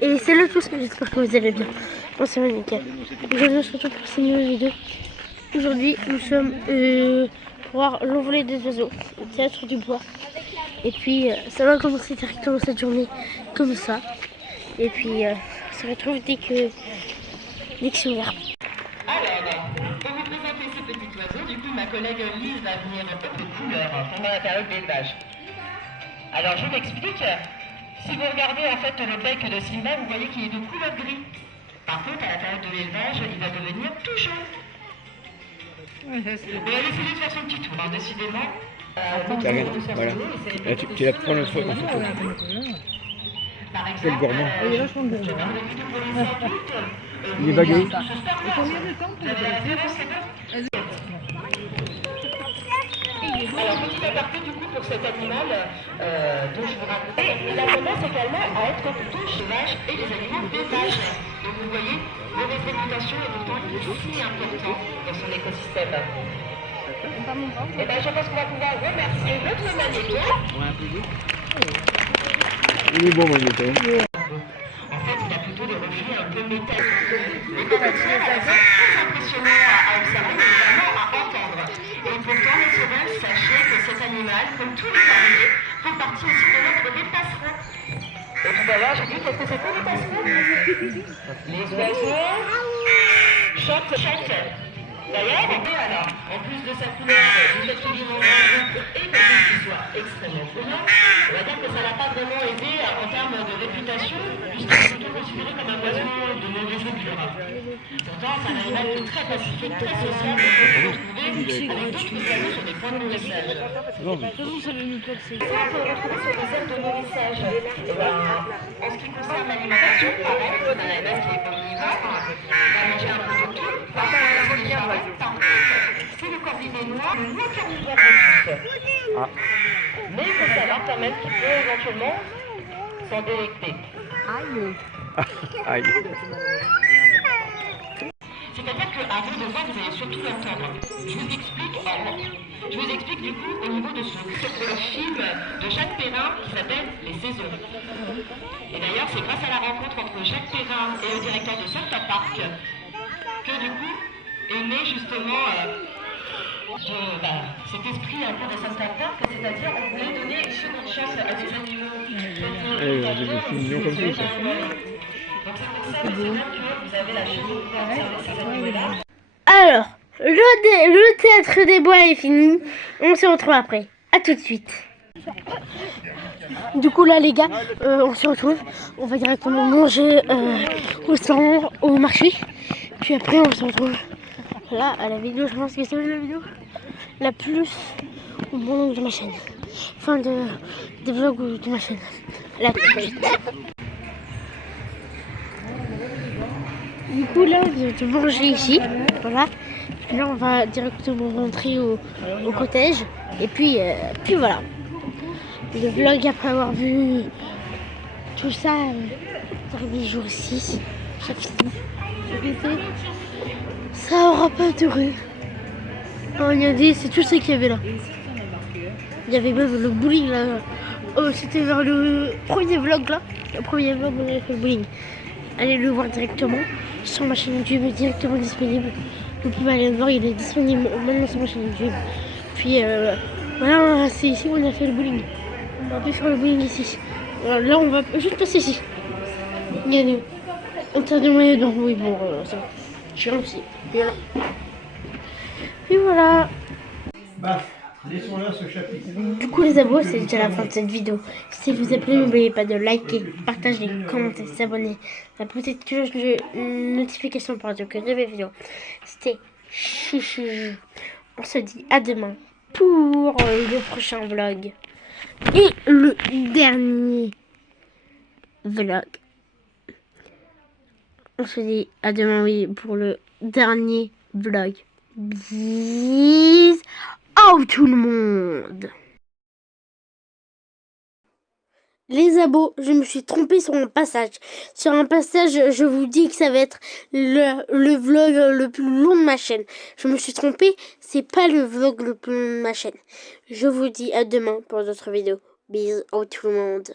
Et salut à tous, j'espère que vous allez bien. Moi ça va nickel. Aujourd'hui on se retrouve pour cette nouvelle vidéo. Aujourd'hui nous sommes pour voir l'envolée des oiseaux au théâtre du bois. Et puis ça va commencer directement cette journée comme ça. Et puis on se retrouve dès que c'est ouvert. Alors, pour vous présenter ces petits oiseaux, du coup ma collègue Lise va venir de couleurs pendant la période d'élevage. Alors je m'explique. Si vous regardez en fait le bec de Simba, vous voyez qu'il est de couleur gris. Par contre, à la période de l'élevage, il va devenir tout jaune. On va essayer de faire son petit tour, hein, décidément. Voilà. Là, tu la prends en photo. Par exemple, Quel gourmand. il est vachement gourmand. Il est bagué. Alors, petit aparté du coup pour cet animal dont je vous racontais, il a tendance également à être plutôt chez vaches et les animaux d'élevage. Donc vous voyez, mauvaise réputation et pourtant il est si important dans son écosystème. Et bien je pense qu'on va pouvoir remercier notre magnéto. Il est bon, magnéto. En fait, il a plutôt des reflets un peu métalliques. Et comme elle est très impressionnant à observer, mais également à entendre. Et pourtant, mes sauvages, sachez que cet animal, comme tous les carriers, fait partie aussi de notre déplacement. Et tout à l'heure, j'ai dit qu'est-ce que c'est que le déplacement? Les oiseaux chantent. D'ailleurs, alors, en plus de sa couleur, du fait qu'il est et du fait qu'il soit extrêmement fourrant, on va dire que ça n'a pas vraiment aidé en termes de réputation, puisqu'il est plutôt considéré comme un oiseau de mauvaise augure. Pourtant, c'est un animal qui est très pacifique, très sociable, et qu'on peut retrouver avec d'autres oiseaux sur des points de nourrissage. On peut retrouver sur des ailes de nourrissage. Et ben, en ce qui concerne l'alimentation, pareil, c'est un animal qui est omnivore, il va manger un peu de tout, c'est le corvidé noir, le moins carnivore de tous. Mais il faut savoir quand même qu'il peut éventuellement s'en délecter. Aïe. C'est-à-dire qu'à vous de voir, vous allez surtout l'entendre. Je vous explique du coup au niveau de le film de Jacques Perrin qui s'appelle Les Saisons. Et d'ailleurs, c'est grâce à la rencontre entre Jacques Perrin et le directeur de Center Park que du coup est né justement cet esprit un peu de Center Park, c'est-à-dire on voulait donner une seconde chance à des animaux. C'est mignon comme tout ça. Donc c'est pour ça que vous avez la chance de pouvoir observer ces animaux-là. Alors, le théâtre des bois est fini. On se retrouve après. À tout de suite. Du coup là les gars, on se retrouve. On va directement manger au centre, au marché. Puis après on se retrouve là à la vidéo. Je pense que c'est la vidéo la plus longue de ma chaîne. Fin de vlog de ma chaîne. Là tout de suite. Du coup là on vient de manger ici. Voilà. Là on va directement rentrer au cottage. Et puis voilà. Le vlog après avoir vu tout ça dans les jours ici, j'ai fini. Ça aura pas duré. Regardez, c'est tout ce qu'il y avait là. Il y avait même le bowling là. Oh, c'était vers le premier vlog là. Le premier vlog où on avait fait le bowling. Allez le voir directement sur ma chaîne YouTube, directement disponible. Vous pouvez aller le voir, il est disponible maintenant sur ma chaîne YouTube. Puis voilà, c'est ici où on a fait le bowling. On va plus faire le bowling ici. Alors, là, on va juste passer ici. Regardez. On t'a demandé donc oui, bon, ça va. Je suis aussi. Puis voilà. Laissons-là ce chapitre. Du coup, les abos, c'est déjà la fin de cette vidéo. Si vous a plu, n'oubliez pas de liker, partager, commenter, s'abonner, la petite cloche de notification pour dire que de mes vidéos. C'était chouchou. On se dit à demain pour le prochain vlog. Et le dernier vlog. On se dit à demain, oui, pour le dernier vlog. Bis. Oh tout le monde. Les abos, je me suis trompée sur un passage. Sur un passage, je vous dis que ça va être le vlog le plus long de ma chaîne. Je me suis trompée, c'est pas le vlog le plus long de ma chaîne. Je vous dis à demain pour d'autres vidéos. Bisous à tout le monde.